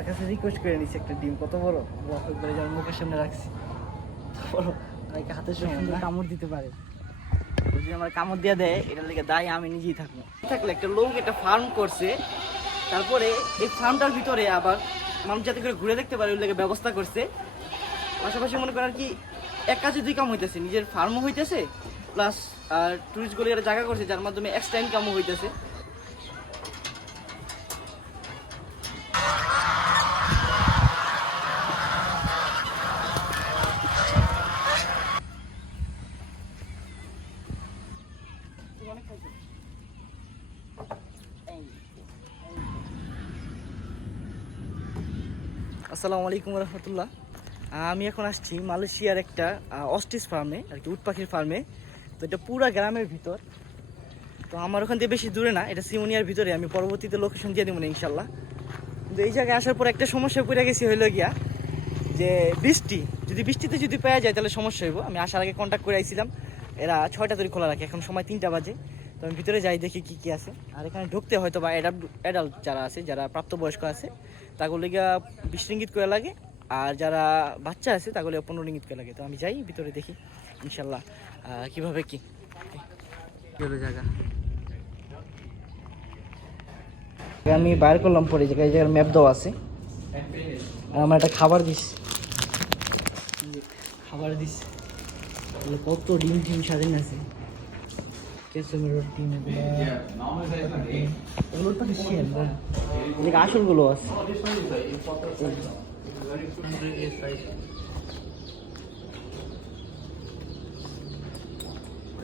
তার কাছে রিকোয়েস্ট করে নিচ্ছি একটা ডিম। কত বড়, একবারে যেমন মুখের সামনে রাখছি, বড় অনেকে হাতের সঙ্গে কামড় দিতে পারে। যদি আমার কামড় দিয়ে দেয় এটার লেগে দায় আমি নিজেই থাকবো। থাকলে একটা লোক একটা ফার্ম করছে, তারপরে এই ফার্মটার ভিতরে আবার মানুষ যাতে করে ঘুরে দেখতে পারে ওই লেগে ব্যবস্থা করছে। পাশাপাশি মনে করেন আর কি এক কাজে দুই কাম হইতেছে, নিজের ফার্মও হইতেছে প্লাস আর টুরিস্টগুলো একটা জায়গা করছে যার মাধ্যমে এক্সট্রা ইনকামও হইতেছে। আসসালামু আলাইকুম রহমতুল্লাহ। আমি এখন আসছি মালয়েশিয়ার একটা অস্ট্রিচ ফার্মে আর কি, উট পাখির ফার্মে। তো এটা পুরা গ্রামের ভিতর, তো আমার ওখান থেকে বেশি দূরে না, এটা সিমোনিয়ার ভিতরে। আমি পরবর্তীতে লোকেশন দিয়ে দেবো না ইনশাল্লাহ। কিন্তু এই জায়গায় আসার পর একটা সমস্যা পড়ে গেছি, হইলো গিয়া যে বৃষ্টিতে যদি পাওয়া যায় তাহলে সমস্যা হইব। আমি আসার আগে কন্ট্যাক্ট করে আইছিলাম, এরা 6টা তৈরি খোলা রাখে, এখন সময় 3টা বাজে। তো আমি ভিতরে যাই দেখি কি কি আছে। আর এখানে ঢুকতে হয়তো বা অ্যাডাল্ট যারা আছে, যারা প্রাপ্তবয়স্ক আছে, তাগুলো গিয়া 20 রিঙ্গিত করে লাগে, আর যারা বাচ্চা আছে তাগুলো 15 রিঙ্গিত করে লাগে। তো আমি যাই ভিতরে দেখি ইনশাল্লাহ কিভাবে কি জায়গা। আমি বাইর করলাম পরে এই জায়গার ম্যাপ দেওয়া আছে, আর আমার একটা খাবার দিস, কত ডিম স্বাধীন আছে। আসলগুলো আছে।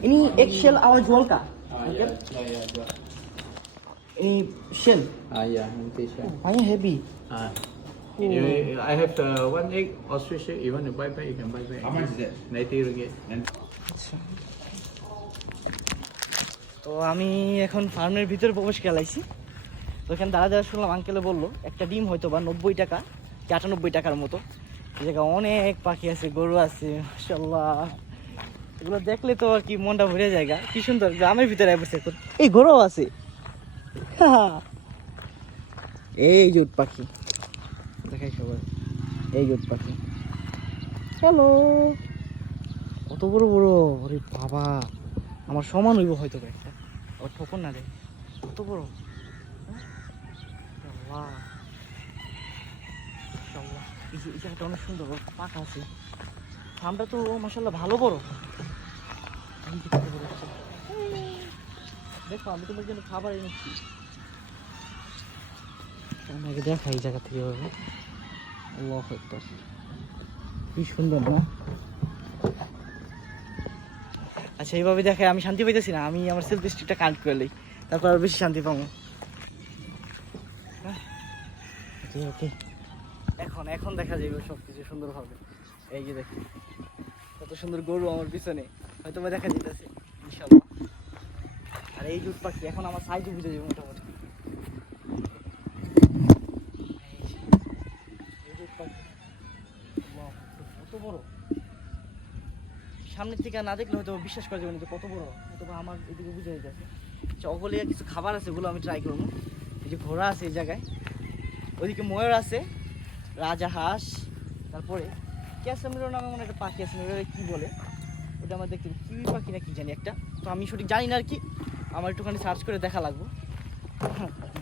Ini eggshell awal jual kah? Ya, ya, jual. Ini shell. Ya, nanti shell. Banyak heavy. I have the one egg ostrich egg. You want to buy back? You can buy back. How much is it? 90 ringgit. আচ্ছা, তো আমি এখন ফার্মের ভিতরে প্রবেশ খেলাইছি। তো এখানে দাঁড়া শুনলাম, আঙ্কেলে বললো একটা ডিম হয়তো বা 90 টাকা কি 98 টাকার মতো। এই জায়গায় অনেক পাখি আছে, গরু আছে, মাশাআল্লাহ। এগুলো দেখলে তো আর কি মনটা ভরে যায়। কি সুন্দর গ্রামের ভিতরে বসে, এই গরুও আছে। এই যে উট পাখি দেখাই সবাই, এই যে উট পাখি। হ্যালো, কত বড় বড়, আরে বাবা, আমার সমান হইব হয়তো একটা। ওর ঠোকর না রে, কত বড়। এই জায়গাটা অনেক সুন্দর, পাকা আছে। ফার্মটা তো মাশাআল্লাহ ভালো বড়। দেখো আমি তোমার জন্য খাবার এনেছি, আমাকে দেখা এই জায়গা থেকে হবে। আল্লাহু আকবার, কি সুন্দর না? আচ্ছা, এইভাবে দেখে আমি শান্তি পাইতেছি না। আমি আমার সেলফ স্টিকটা কানেক্ট করলেই তারপর আরো বেশি শান্তি পাবো। ওকে, এখন দেখা যাবে সবকিছু সুন্দরভাবে। এই যে দেখি কত সুন্দর গরু আমার পিছনে, হয়তো বা দেখা যেতেছে ইনশাআল্লাহ। আর এই যে উট পাখি এখন আমার সাইজে বুঝে যাবে মোটামুটি। কত বড়, সামনের থেকে না দেখলে হয়তো বিশ্বাস করা যাবে না যে কত বড়। হয়তো আমার এদিকে বুঝে যাচ্ছে। অগলিয়া কিছু খাবার আছে, ওগুলো আমি ট্রাই করবো। এই যে ঘোড়া আছে এই জায়গায়, ওইদিকে ময়ূর আছে, রাজাহাঁস, তারপরে ক্যাসামিরো নামে মনে একটা পাখি আছে, কি বলে ওটা আমার দেখতে, কিউই পাখি না কি জানি একটা। তো আমি সঠিক জানি না আর কি, আমার একটুখানি সার্চ করে দেখা লাগবো।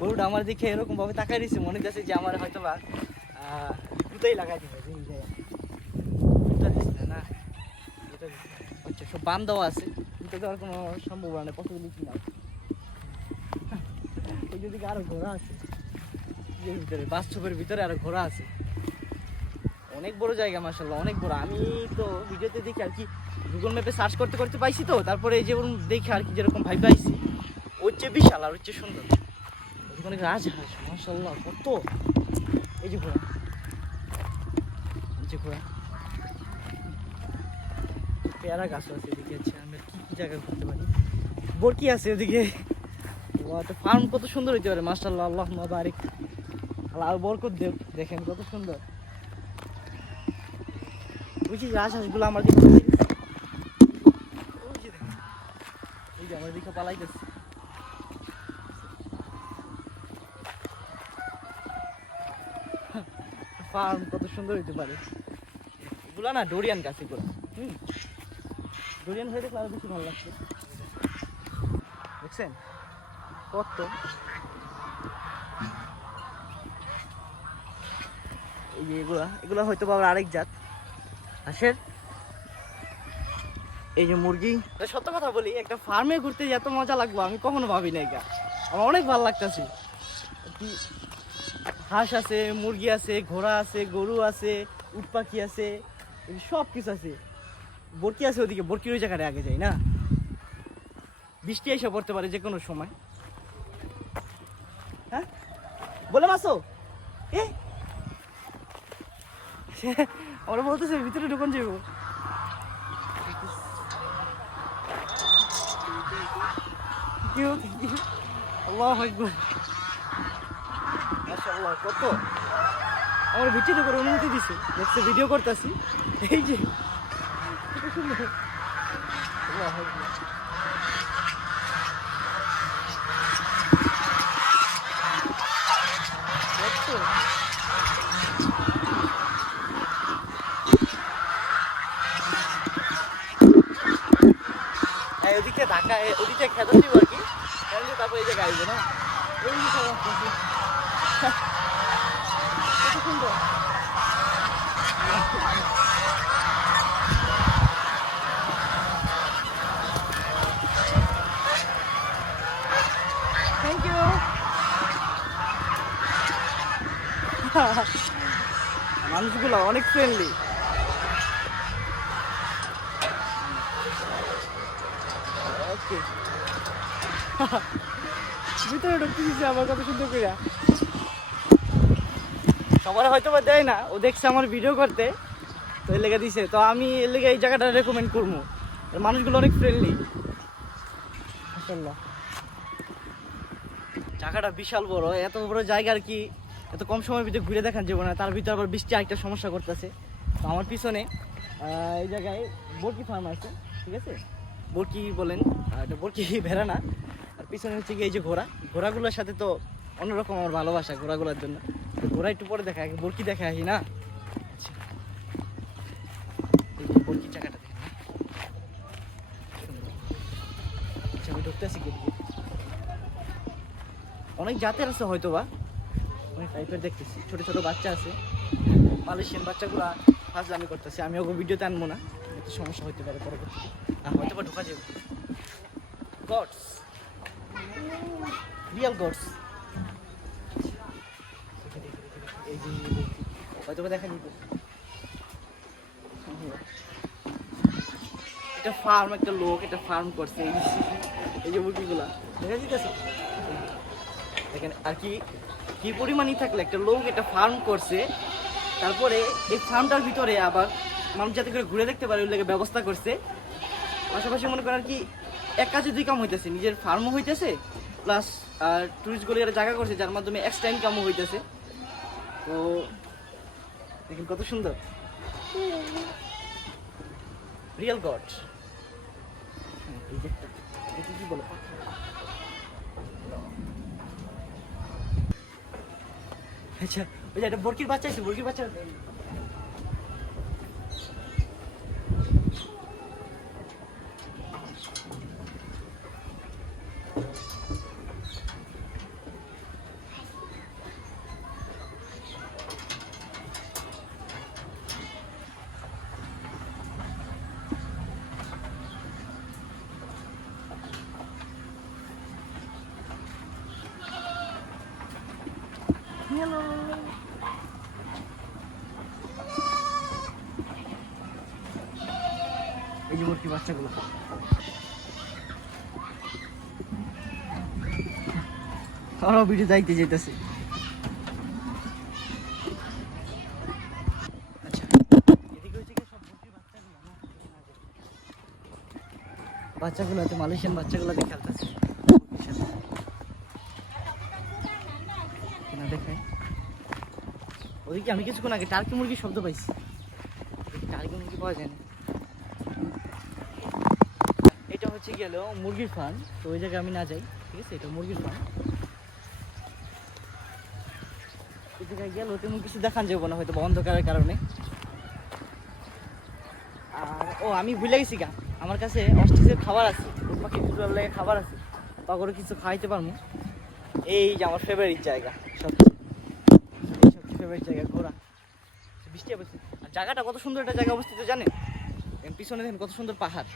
গরুটা আমার দেখে এরকম ভাবে তাকাই দিয়েছে, মনে হচ্ছে যে আমার হয়তো বা জুতাই লাগাই দিবে। জুতা দিচ্ছে না, জুতা দিচ্ছে। আচ্ছা, সব বান দেওয়া আছে, জুতা দেওয়ার কোনো সম্ভাবনা নেই, পসিবিলিটি নাই। ওই দিকে আরো ঘোড়া আছে, ভিতরে বাস্তবের ভিতরে আরো ঘোড়া আছে। অনেক বড় জায়গা মাশাআল্লাহ, অনেক বড়। আমি তো ভিডিওতে দেখি আর কি, গুগল ম্যাপে সার্চ করতে করতে পাইছি। তো তারপরে এই যে দেখি আর কি, যেরকম ভাই পাইছি ওর চেয়ে বিশাল আর ওর চেয়ে সুন্দর। অনেক রাজহাঁস মাশাআল্লাহ, কত। এই যে ঘোড়া, এই যে ঘোড়া, পেয়ারা গাছ আছে এদিকে। আচ্ছা, আমি কি কি জায়গায় ঘুরতে পারি। বরকি আছে ওদিকে। ফার্ম কত সুন্দর হইতে পারে মাশাআল্লাহ, আল্লাহুম্মা বারিক। আল্লাহ বরকত দেব। দেখেন কত সুন্দর। ওই যে রাজহাঁসগুলো আমার দিকে, ওই যে আমার দিকে পালাইতেছে। ফার্ম কত সুন্দর হইতে পারে। এগুলা না ডোরিয়ান গাছ এগুলো। ডোরিয়ান হয়ে দেখলে আরো বেশি ভালো লাগছে। দেখছেন কত, এই যে এগুলা হয়তো বা আরেক জাত হাঁসের। এই যে মুরগি, সত্য কথা বলি, একটা ফার্মে ঘুরতে এত মজা লাগলো আমি কখনো ভাবি নাই। আমার অনেক ভালো লাগতেছে। হাঁস আছে, মুরগি আছে, ঘোড়া আছে, গরু আছে, উট পাখি আছে, সব কিছু আছে। বরকি আছে ওদিকে, বরকির ওই জায়গাটা আগে যাই না, বৃষ্টি এসে পড়তে পারে যে কোনো সময়। হ্যাঁ বলে মাসো এ আমরা বলতেছে ভিতরে ঢুকন যাবো। আল্লাহু আকবার, মাশাআল্লাহ কত আমার ভিডিও করে অনুমতি দিছে, দেখছে ভিডিও করতেছি। এই যে কত সুন্দর, আল্লাহু আকবার। দেখছো? ওদিকে ঢাকা, ওদিকে খেতে দিব আর কি, তারপর এই যে গাইব না, এই যে কত সুন্দর। Thank you. মানুষগুলো অনেক ফ্রেন্ডলি। ওকে ভিতরে ঢুকতে দিচ্ছে আমার কত সুন্দর করে। সবার হয়তো বা দেয় না, ও দেখছে আমার ভিডিও করতে তো এর লেগে দিছে। তো আমি এর লেগে এই জায়গাটা রেকমেন্ড করবো, মানুষগুলো অনেক ফ্রেন্ডলি মাশাআল্লাহ। জায়গাটা বিশাল বড়, এত বড় জায়গা আর কি এত কম সময়ের ভিতরে ঘুরে দেখান যাবো না। তার ভিতরে আবার বৃষ্টি আরেকটা সমস্যা করতেছে। তো আমার পিছনে এই জায়গায় বরকি ফার্ম আছে, ঠিক আছে, বরকি বলেন, এটা বরকি ভেড়া না। আর পিছনে হচ্ছে কি এই যে ঘোড়াগুলোর সাথে তো অন্যরকম আমার ভালোবাসা ঘোড়াগুলোর জন্য। ঘোড়া একটু পরে দেখা, আগে বরকি দেখা আসি না। এই যে বরকির জায়গাটা দেখেন, আচ্ছা আমি ঢুকতে আসি গেট। অনেক জাতের আছে হয়তো বা, অনেক টাইপের দেখতেছি। ছোট ছোট বাচ্চা আছে, মালয়েশিয়ান বাচ্চাগুলো ফাজলামি করতেছে। আমি ওকে ভিডিওতে আনবো না, একটু সমস্যা হতে পারে পরবর্তীতে। আর হয়তো বা ঢোকা যাবে। Gods, real gods. এই যে হয়তো বা দেখা নিব। এটা ফার্ম, একটা লোক এটা ফার্ম করছে। এই যে মুরগিগুলা দেখা যাইতেছে দেখেন। আর কি কি পরিমাণই থাকলে একটা লোক এটা ফার্ম করছে, তারপরে এই ফার্মটার ভিতরে আবার মানুষ যাতে করে ঘুরে দেখতে পারে ওই লাগে ব্যবস্থা করছে। পাশাপাশি মনে করেন আর কি এক কাজে দুই কাম হইতেছে, নিজের ফার্মও হইতেছে প্লাস টুরিস্টগুলো একটা জায়গা করছে যার মাধ্যমে এক্সট্রা ইনকামও হইতেছে। তো দেখেন কত সুন্দর, রিয়েল গড। এই যে এটা কি বলে, আচ্ছা ওই যে একটা বরকির বাচ্চা আছে, বরকির বাচ্চা হ্যালো। এই যে মুরগির বাচ্চাগুলো আমরাও ভিডিও যাইতে যেতেছি। আচ্ছা এদিকে হচ্ছে কি সব মুরগির বাচ্চাগুলো আছে, মালয়েশিয়ান বাচ্চাগুলোতে খেলতেছে কিনা দেখে। ওদিকে আমি কিছুক্ষণ আগে টার্কি মুরগির শব্দ পাইছি, টার্কি মুরগি পাওয়া যায় না। এটা হচ্ছে গেল মুরগির ফার্ম, তো ওই জায়গায় আমি না যাই, ঠিক আছে। এটা মুরগির ফার্ম, এই জায়গায় গেলেও তেমন কিছু দেখান যাবো না হয়তো বা অন্ধকারের কারণে। আর ও আমি ভুলে গেছি গা, আমার কাছে অস্ট্রিচের খাবার আছে, উট পাখির দুটোর লেগে খাবার আছে, তখন কিছু খাইতে পারবো। এই যে আমার ফেভারিট জায়গা, সবচেয়ে ফেভারিট জায়গা ঘোরা। বৃষ্টি পড়ছে আর জায়গাটা কত সুন্দর একটা জায়গা অবস্থিত জানেন, পিছনে দেখেন কত সুন্দর পাহাড়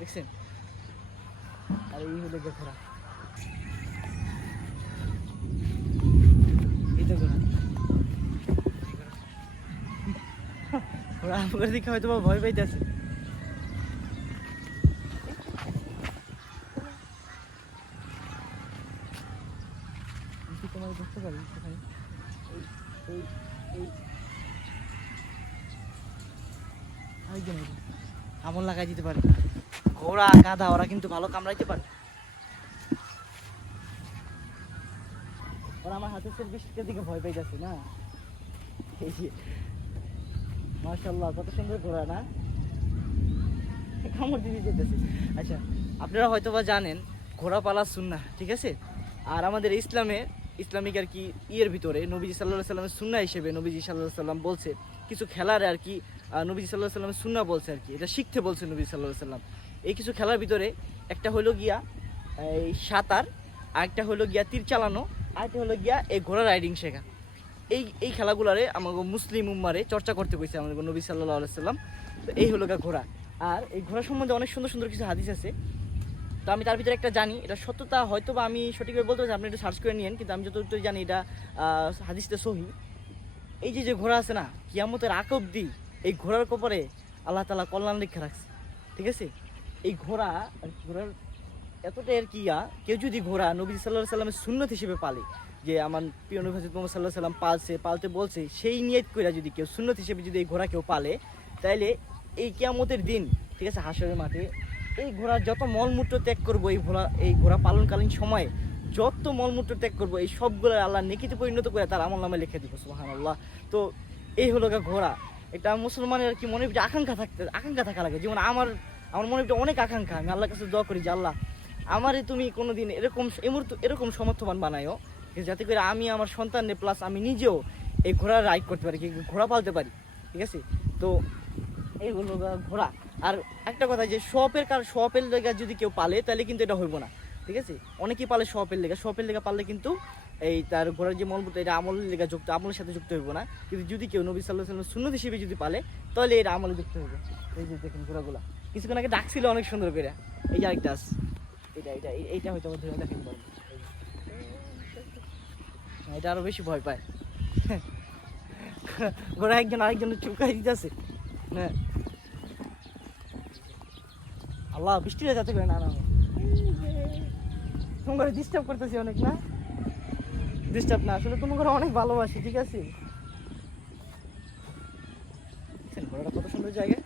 দেখছেন, আর এই হলো গিয়ে ঘোরা, এই তো ঘোরা। ঘোরা আমাকে দেখে হয়তো বা ভয় পাইতেছে। তোমার বুঝতে পারি আমল লাগাই দিতে পারে, ঘোড়া গাধা ওরা কিন্তু ভালো কামড়াইতে পারে। ওরা আমার হাতের বৃষ্টির দিকে ভয় পেয়ে যাচ্ছে না। এই যে মাশাআল্লাহ কত সুন্দর ঘোড়া না, কামড় দিতে যেতেছে। আচ্ছা আপনারা হয়তো বা জানেন ঘোড়া পালা সুন্নাহ, ঠিক আছে। আর আমাদের ইসলামিক আর কি ইয়ের ভিতরে নবীজি সাল্লাল্লাহু আলাইহি সাল্লামের সুন্নাহ হিসেবে নবীজি সাল্লাল্লাহু আলাইহি সাল্লাম বলছে কিছু খেলার আর কি, নবীজি সাল্লাল্লাহু আলাইহি সাল্লামের সুন্নাহ বলছে আর কি, এটা শিখতে বলছে নবী সাল্লাল্লাহু আলাইহি সাল্লাম। এই কিছু খেলার ভিতরে একটা হলো গিয়া এই সাঁতার, আরেকটা হলো গিয়া তীর চালানো, আরেকটা হলো গিয়া এই ঘোড়া রাইডিং শেখা। এই খেলাগুলারে আমাকে মুসলিম উম্মারে চর্চা করতে কইছে আমাদের নবী সাল্লাল্লাহু আলাইহি সাল্লাম। তো এই হলো গিয়া ঘোড়া। আর এই ঘোড়া সম্বন্ধে অনেক সুন্দর সুন্দর কিছু হাদিস আছে, তো আমি তার ভিতরে একটা জানি, এটা সত্যতা হয়তো বা আমি সঠিকভাবে বলতে পারছি, আপনি একটু সার্চ করে নিয়েন, কিন্তু আমি যতটুকু জানি এটা হাদিসটা সহি। এই যে ঘোড়া আছে না, কিয়ামতের আগ অব্দি এই ঘোড়ার কপালে আল্লাহ তাআলা কল্যাণ রেখে রাখছে, ঠিক আছে। এই ঘোড়ার এতটাই আর কি কেউ যদি ঘোড়া নবী সাল্লাল্লাহু আলাইহি সাল্লামের সুন্নত হিসেবে পালে, যে আমার প্রিয় নবী হযরত মুহাম্মদ সাল্লাল্লাহু আলাইহি সাল্লাম পালতে বলছে, সেই নিয়ত করে যদি কেউ সুন্নত হিসেবে যদি এই ঘোড়া কেউ পালে, তাইলে এই কিয়ামতের দিন, ঠিক আছে, হাশরের মাঠে এই ঘোড়ার যত মলমূত্র ত্যাগ করবো, এই ঘোড়া পালনকালীন সময়ে যত মলমূত্র ত্যাগ করবো, এই সবগুলো আল্লাহ নেকিতে পরিণত করে তার আমল নামে লিখে দিব, সুবহানাল্লাহ। তো এই হলো ঘোড়া। এটা মুসলমানের আর কি মনের ভিতরে আকাঙ্ক্ষা থাকা লাগে, যেমন আমার মনের ভিতরে অনেক আকাঙ্ক্ষা, আমি আল্লাহর কাছে দোয়া করি যে আল্লাহ আমারে তুমি কোনোদিন এরকম সমর্থবান বানায়ও, যাতে করে আমি আমার সন্তানের প্লাস আমি নিজেও এই ঘোড়া রাইড করতে পারি, ঘোড়া পালতে পারি, ঠিক আছে। তো এই হলো ঘোড়া। আর একটা কথা, যে শপের লেগা যদি কেউ পালে তাহলে কিন্তু এটা হইব না, ঠিক আছে। অনেকেই পালে শপের লেগা পারলে কিন্তু এই তার ঘোড়ার যে মলমূত্র এটা আমলের সাথে যুক্ত হইব না। কিন্তু যদি কেউ নবী সাল্লাল্লাহু আলাইহি ওয়াসাল্লাম সুন্নাত হিসেবে যদি পালে, তাহলে এটা আমলে যুক্ত হইব। এই যে দেখেন ঘোড়াগুলা কিছুক্ষণ আগে ডাকছিল অনেক সুন্দর করে। এই যে আরেকটা আছে, এইটা হয়তো ধরে দেখেন পারবো, এটা আরো বেশি ভয় পায়। ঘোড়া একজন আরেকজনের চুকাই দিতেছে। হ্যাঁ আল্লাহ বৃষ্টিটা যাতে করে না তোমার ডিস্টার্ব করতেছি অনেক, না ডিস্টার্ব না, আসলে তোমাকে অনেক ভালোবাসি, ঠিক আছে। ঘোড়াটা কত সুন্দর জায়গা,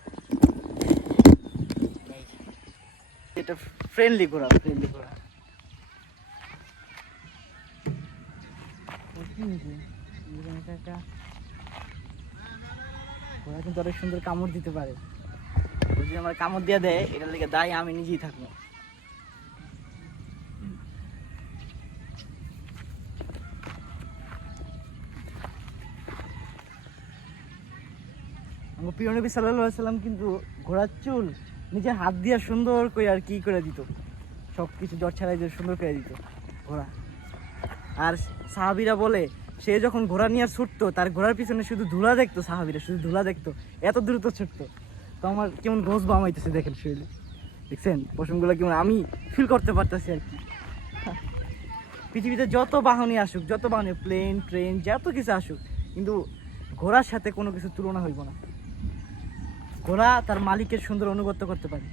এটা ফ্রেন্ডলি ঘোড়া। ঘোড়া কিন্তু অনেক সুন্দর কামড় দিতে পারে, যদি আমার কামড় দিয়ে দেয় এটার লেগে দায় আমি নিজেই থাকবো। আমার প্রিয় নবী সাল্লাল্লাহু আলাইহি সাল্লাম কিন্তু ঘোড়ার চুল নিজের হাত দিয়ে সুন্দর করে আর কি করে দিত, সব কিছু জট ছাড়াই দিয়ে সুন্দর করে দিত ঘোড়া। আর সাহাবীরা বলে সে যখন ঘোড়া নিয়ে ছুটতো, তার ঘোড়ার পিছনে শুধু ধুলা দেখতো, সাহাবীরা শুধু ধুলা দেখতো, এত দ্রুত ছুটতো। তো আমার কেমন গোস বামাইতেছে দেখেন, শরীরে দেখছেন পশমগুলো কেমন আমি ফিল করতে পারতেছি আর কি। পৃথিবীতে যত বাহনই আসুক, যত বাহনে প্লেন ট্রেন যত কিছু আসুক, কিন্তু ঘোড়ার সাথে কোনো কিছু তুলনা হইব না। ঘোড়া তার মালিকের সুন্দর অনুগত্য করতে পারে।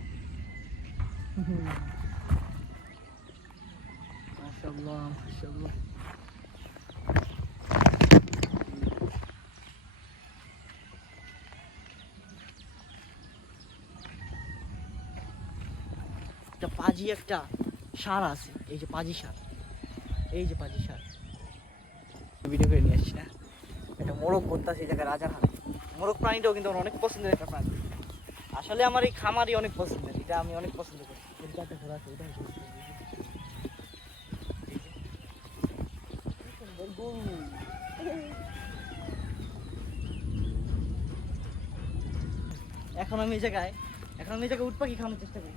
মাশাআল্লাহ মাশাআল্লাহ। পাজি একটা সার আছে, এই যে পাজি সার, ভিডিও করে নিয়ে আসছি না, একটা মোরগ করতেছে এই জায়গায় রাজার হাট। মোরগ প্রাণীটাও কিন্তু আমার অনেক পছন্দের একটা প্রাণী, আসলে আমার এই খামারই অনেক পছন্দের, এটা আমি অনেক পছন্দ করি। একটা ঘোড়া আছে, এটা গরু এখন আমি এই জায়গায় উট পাখি খাওয়ানোর চেষ্টা করি।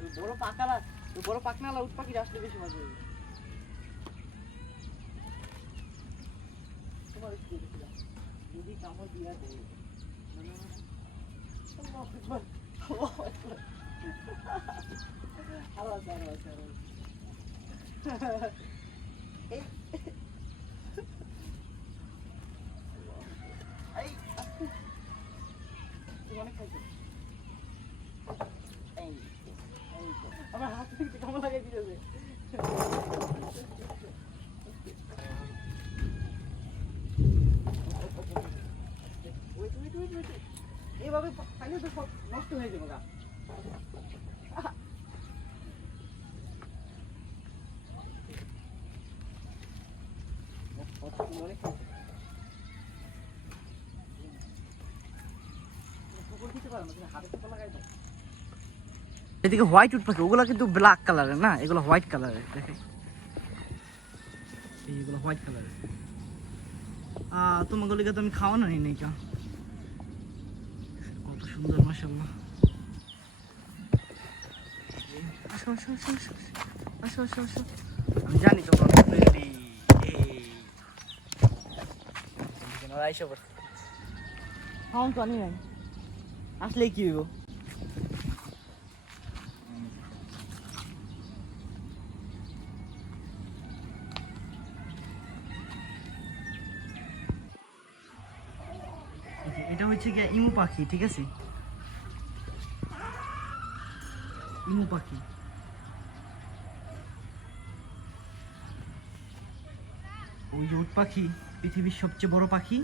ওই বড় পাখনাওয়ালা উট পাখিটা আসলে বেশি মজা হবে। তোমার একটু দেখছিলাম যদি কামড় দিয়া দেয় আরো আছে। অনেক খাইছে আমার হাত থেকে কেমন লাগাই দিয়েছে। এইভাবে খাইলে তো সব নষ্ট হয়ে যাবে গা। অনেক খাইছে। এদিকে হোয়াইট উট পাখি, ওগুলো কিন্তু ব্ল্যাক কালারের না, এগুলো হোয়াইট কালারের। দেখে এইগুলো হোয়াইট কালারের। তোমাকে লিগে তো আমি খাওয়ানো নেই কা। কত সুন্দর মাশাআল্লাহ। আসো আসো আসো আসো আসো আসো আসো। আমি জানি তোমরা অনেক ফ্রেন্ডলি। আইসা পড়ছে খাওয়ান তো আনি নাই, আসলেই কি হইব। এটা হচ্ছে কি ইমু পাখি, ঠিক আছে? ইমু পাখি ওই যে উট পাখি পৃথিবীর সবচেয়ে বড় পাখি,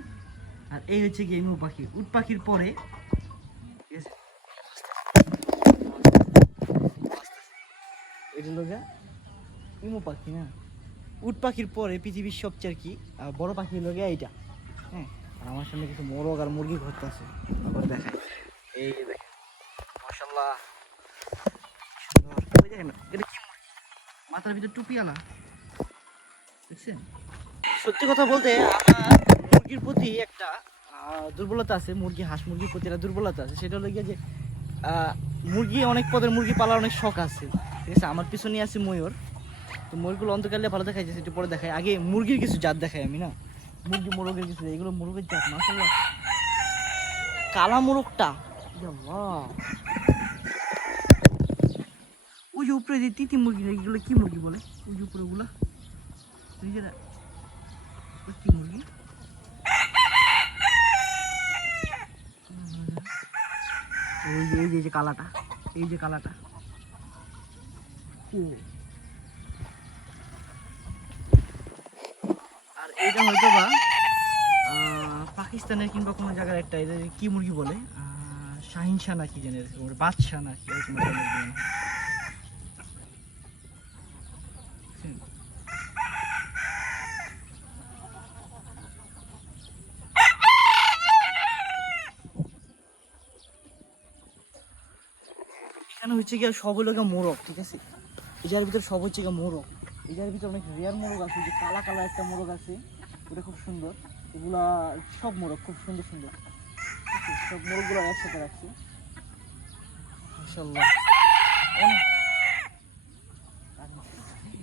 আর এই হচ্ছে কি ইমু পাখি। উট পাখির পরে ঠিক আছে এটা লোগা ইমু পাখি না। উট পাখির পরে পৃথিবীর সবচেয়ে আর কি বড় পাখি লোগা এইটা। হ্যাঁ, আর আমার সামনে কিছু মোরগ আর মুরগি ঘুরতে আছে, আবার দেখায়। এই যে দেখেন মাশাআল্লাহ সুন্দর। ওই দেখেন এটা কি মুরগি, মাথার ভিতর টুপিওয়ালা, দেখছেন? সত্যি কথা বলতে আমার মুরগির প্রতি একটা দুর্বলতা আছে। হাঁস মুরগির প্রতি একটা দুর্বলতা আছে। সেটা হলো গিয়ে যে মুরগি, অনেক পদের মুরগি পালার অনেক শখ আছে, ঠিক আছে? আমার পিছনে আছে ময়ূর। তো ময়ূরগুলো অন্তকালে ভালো দেখায়, যেটা পরে দেখায়। আগে মুরগির কিছু জাত দেখায় আমি না, মোরগের কিছু, এগুলো মোরগের জাত। মাশাআল্লাহ কালা মোরগটা, ওই যে উপরে যে তিতি মুরগি, এগুলো কি মুরগি বলে? ওই যে উপরে ওগুলা কি মুরগি? এই যে কালাটা, আর এইটা হয়তো বা পাকিস্তানের কিংবা কোনো জায়গার একটা, এদের কি মুরগি বলে, শাহিন শাহ না কি জানি, বাদশাহ না কি এরকম একটা মুরগি। এখানে হচ্ছে গিয়ে সব হলো গিয়ে মোরগ, ঠিক আছে? এটার ভিতর সব হচ্ছে গিয়ে মোরগ। এটার ভিতর অনেক রেয়ার মোরগ আছে, যে কালা কালা একটা মোরগ আছে, ওটা খুব সুন্দর। এগুলা সব মোরগ খুব সুন্দর সুন্দর, সব মোরগগুলো একসাথে রাখছি মাশাআল্লাহ।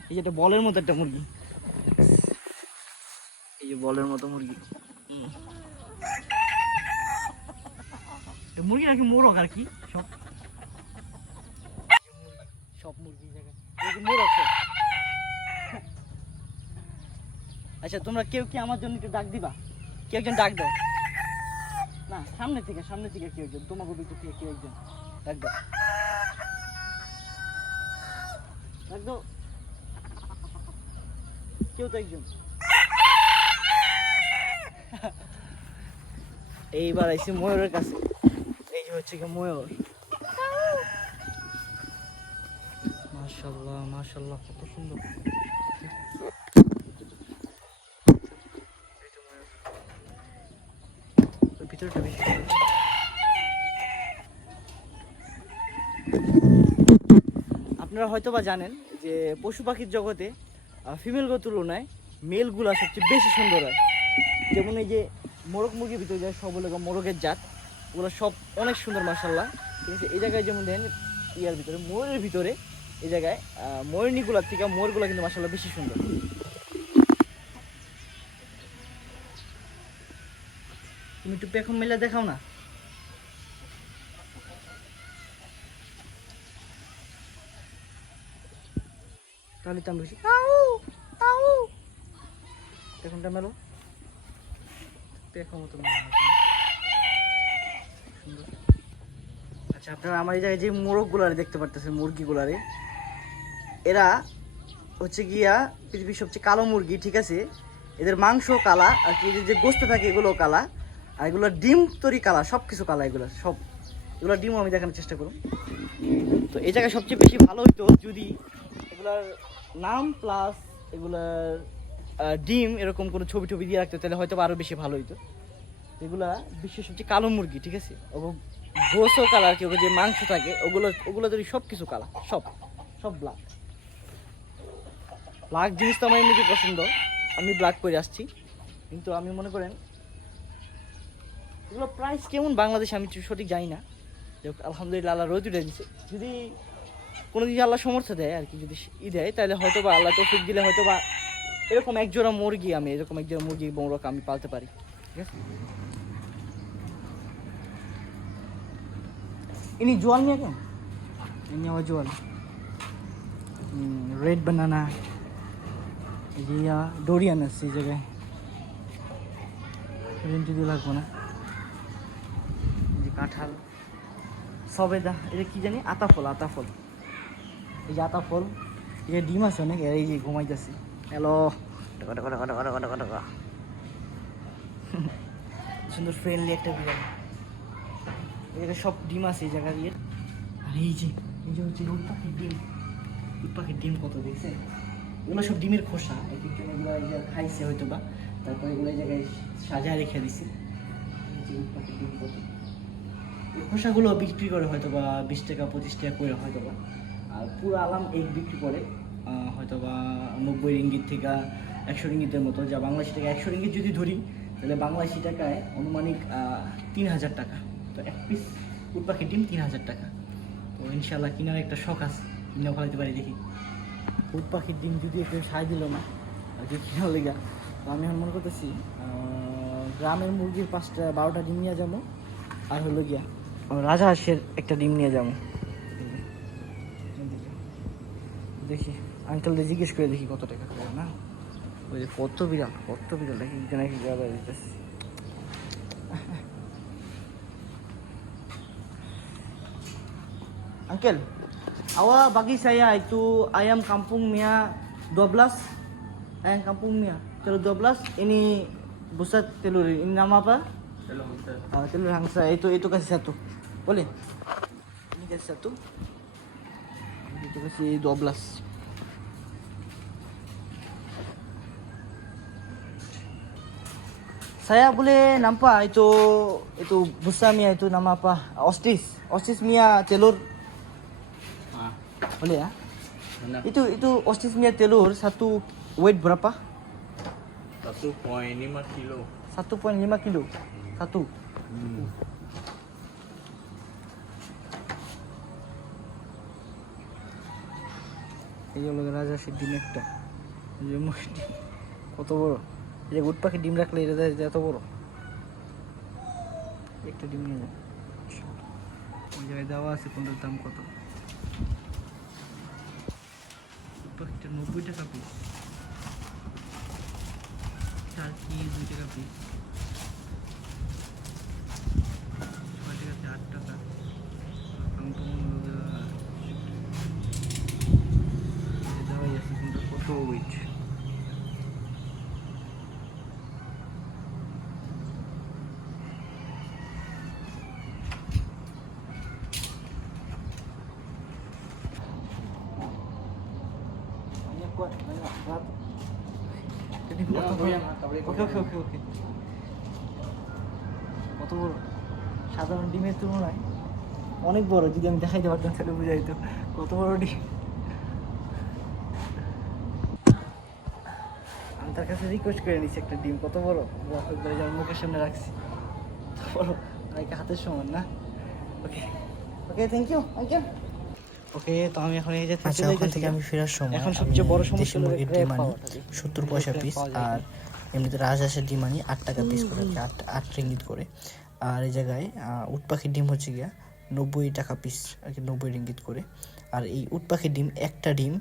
এই যে একটা বলের মতো একটা মুরগি, এই যে বলের মতো মুরগি। মুরগি নাকি মোরগ আর কি, সব মুরগি জায়গায় মোরগ সব। আচ্ছা তোমরা কেউ কি আমার জন্য একটু ডাক দিবা? কেউ একজন ডাক দাও না, সামনে থেকে কেউ একজন, তোমাকে ভিতর থেকে কেউ একজন ডাক দাও, কেউ তো একজন। এইবার আইছি ময়ূরের কাছে। এই যে হচ্ছে কি ময়ূর। মাশাআল্লাহ মাশাআল্লাহ কত সুন্দর। ভিতরটা বেশি আপনারা হয়তো বা জানেন যে পশু পাখির জগতে ফিমেলগুলোর তুলনায় মেলগুলা সবচেয়ে বেশি সুন্দর হয়। যেমন এই যে মোরগ মুরগির ভিতরে যায় সব হলো মোরগের জাত, ওগুলো সব অনেক সুন্দর মাশাআল্লাহ। ঠিক আছে, এই জায়গায় যেমন দেন ইয়ার ভিতরে ময়ূরের ভিতরে এই জায়গায় ময়ূরনীগুলার থেকে মোরগুলো কিন্তু মাশাআল্লাহ বেশি সুন্দর। তুমি একটু পেখম মেলা দেখাও না। তাহলে তো আমরা বেশি পেখমটা মেলো, পেখম মতো সুন্দর। আচ্ছা, আপনারা আমার এই জায়গায় যে মোরগগুলারে দেখতে পারতেছেন, মুরগিগুলারে, এরা হচ্ছে গিয়া পৃথিবীর সবচেয়ে কালো মুরগি। ঠিক আছে, এদের মাংস কালা, আর কি এদের যে গোস্ত থাকে এগুলো কালা, আর এগুলো ডিম তৈরি কালা, সব কিছু কালা এগুলো সব। এগুলো ডিমও আমি দেখানোর চেষ্টা করব। তো এই জায়গায় সবচেয়ে বেশি ভালো হইতো যদি এগুলার নাম প্লাস এগুলার ডিম এরকম কোনো ছবি টবি দিয়ে রাখতো, তাহলে হয়তো আরও বেশি ভালো হইতো। এগুলা বিশ্বের সবচেয়ে কালো মুরগি। ঠিক আছে, গোসও কালার, কি যে মাংস থাকে ওগুলো তৈরি সব কিছু কালা, সব সব ব্ল্যাক। ব্ল্যাক জিনিস তো আমার এমনিতে পছন্দ, আমি ব্ল্যাক করে আসছি। কিন্তু আমি মনে করেন এগুলো প্রাইস কেমন বাংলাদেশে আমি সঠিক জানি না। আলহামদুলিল্লাহ আল্লাহ রোজ উঠে দিচ্ছে, যদি কোনো দিন আল্লাহ সমর্থ দেয় আর কি, যদি দেয় তাহলে হয়তো বা আল্লাহ তৌফিক দিলে হয়তো বা এরকম একজোড়া মুরগি মোরগ আমি পালতে পারি। ঠিক আছে, ini jualnya kan? Ini apa jual? Red banana. Iya, durian আছে এই জায়গায়। রেন্ট দিতে লাগবে না। এই যে কাঁঠাল, সবেদা, এটা কি জানি, আতাফল। এই যে আতাফল, এই যে ডিম আছে অনেক, এই যে ঘুমাইতেছে। হ্যালো, টাকা। সুন্দর ফ্রেন্ডলি একটা বিড়াল। এখানে সব ডিম আছে এই জায়গা দিয়ে। আর এই যে হচ্ছে উট পাখির ডিম কত দেখছে। এগুলো সব ডিমের খোসা, এগুলো খাইছে হয়তো বা, তারপরে এগুলো এই জায়গায় সাজায় রেখে দিছে। উট পাখির ডিম কত, এই খোসাগুলো বিক্রি করে হয়তো বা 20 টাকা 25 টাকা করে হয়তো বা। আর পুরো আলাম এগ বিক্রি করে হয়তো বা 90 রিঙ্গিত থেকে 100 রিঙ্গিতের মতো। যা বাংলাদেশি টাকা 100 রিঙ্গিত যদি ধরি, তাহলে বাংলাদেশি টাকায় অনুমানিক 3000 টাকা। তো এক পিস উট পাখির ডিম 3000 টাকা। তো ইনশাল্লাহ কিনার একটা শখ আছে, কিনেও ফেলাতে পারি। দেখি উট পাখির ডিম যদি একটু সাই দিল না আর কি কিনা লেগা। তো আমি এখন মনে করতেছি গ্রামের মুরগির 5-12টা ডিম নিয়ে যাবো, আর হলো গিয়া রাজহাঁসের একটা ডিম নিয়ে যাবো। দেখি আঙ্কেলদের জিজ্ঞেস করে দেখি কত টাকা করে না। ওই যে কত বিড়াল দেখি নাকি গাদা দিতেছে। Uncle, awak bagi saya itu ayam kampung Mia 12. Ayam kampung Mia. Telur 12. Ini busat telur. Ini nama apa? Hello, sir. Telur hangsa. Itu kasih satu. Boleh? Ini kasih satu. Itu kasih 12. Saya boleh nampak itu busa Mia itu nama apa? Ostis Mia telur. Boleh ya? Mana? Itu ostis Mia telur satu weight berapa? 1.5 kilo. 1.5 kilo. Satu. এই হলো রাজহাঁসের ডিম একটা। কত বড়! এই যে উট পাখির ডিম রাখলে এটা এত বড় একটা ডিম নিয়ে যায়। ওই জায়গায় দেওয়া আছে কোনটার দাম কত। উট পাখিটা 90 টাকা পিস, টার্কি 2 টাকা পিস, 6 টাকাতে 8 টাকা। দেওয়াই আছে কিন্তু কত ওয়েট। ওকে। কত বড়! সাধারণ ডিমের তুলনায় অনেক বড়। যদি আমি দেখাইতে পারতাম তাহলে বুঝা যেত কত বড় ডিম। তার কাছে রিকোয়েস্ট করে নিচ্ছি একটা ডিম কত বড় আল্লাহু আকবার যেন মুখের সামনে রাখছি বড় লাইক হাতের সমান না ওকে ওকে থ্যাংক ইউ ওকে তো আমি এখন এই যে আচ্ছা ওখান থেকে আমি ফেরার সময় এখন সবচেয়ে বড় সমস্যা দেশি হলো মুরগির গ্রেপ ডিম আনি পাওয়াটা, 70 পয়সা গ্রেপ পিস পাওয়া যায় আর এমনিতে রাজহাঁসের ডিম আনি 8 টাকা পিস করে আর কি 8 রিঙ্গিত করে আর এই জায়গায় উট পাখির ডিম হচ্ছে গিয়া 90 টাকা পিস আর কি 90 রিঙ্গিত করে আর এই উট পাখির ডিম একটা ডিম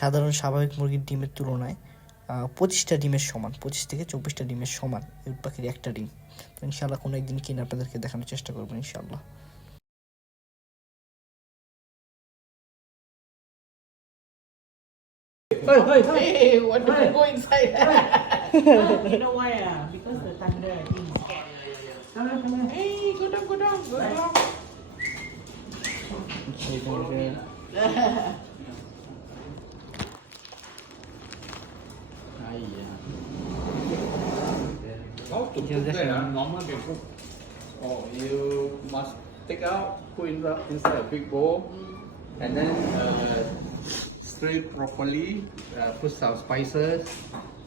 সাধারণ স্বাভাবিক মুরগির ডিমের তুলনায় 25টা ডিমের সমান 25 থেকে 24টা ডিমের সমান এই উট পাখির একটা ডিম তো ইনশাআল্লাহ কোনো একদিন কিনে আপনাদেরকে দেখানোর চেষ্টা করবো ইনশাআল্লাহ Hey, what do you go inside? You know why? Because the thunder, I think, scared. Come on. Hey, go down, go down, go down. How to cook that? Normal they cook. Oh, you must take out, put inside a big bowl, and then stir it properly. Put some spices,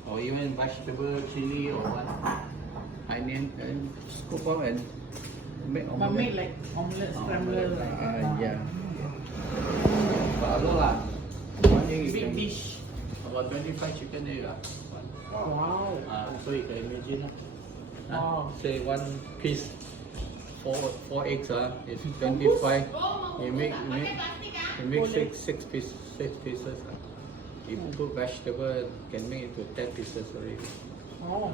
or even vegetable, chili, or what, onion, and scoop up and make But make like omelette, scramble, yeah. But a lot lah. One egg you big can dish. about 25 chicken egg lah. Wow. So you can imagine lah. Wow. Say one piece, four eggs it's 25. You make six pieces. You put vegetable, can make it to 10 pieces already. Oh.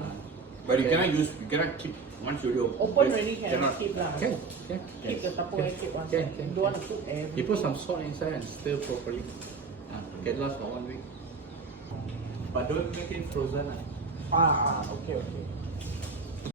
But you cannot keep once you do. Open already can keep lah. Can. Keep the Tupperware, keep one Can, side. can, Don't want to cook everything. You put some salt inside and stir properly. Can last for 1 week. But don't make it frozen. Okay.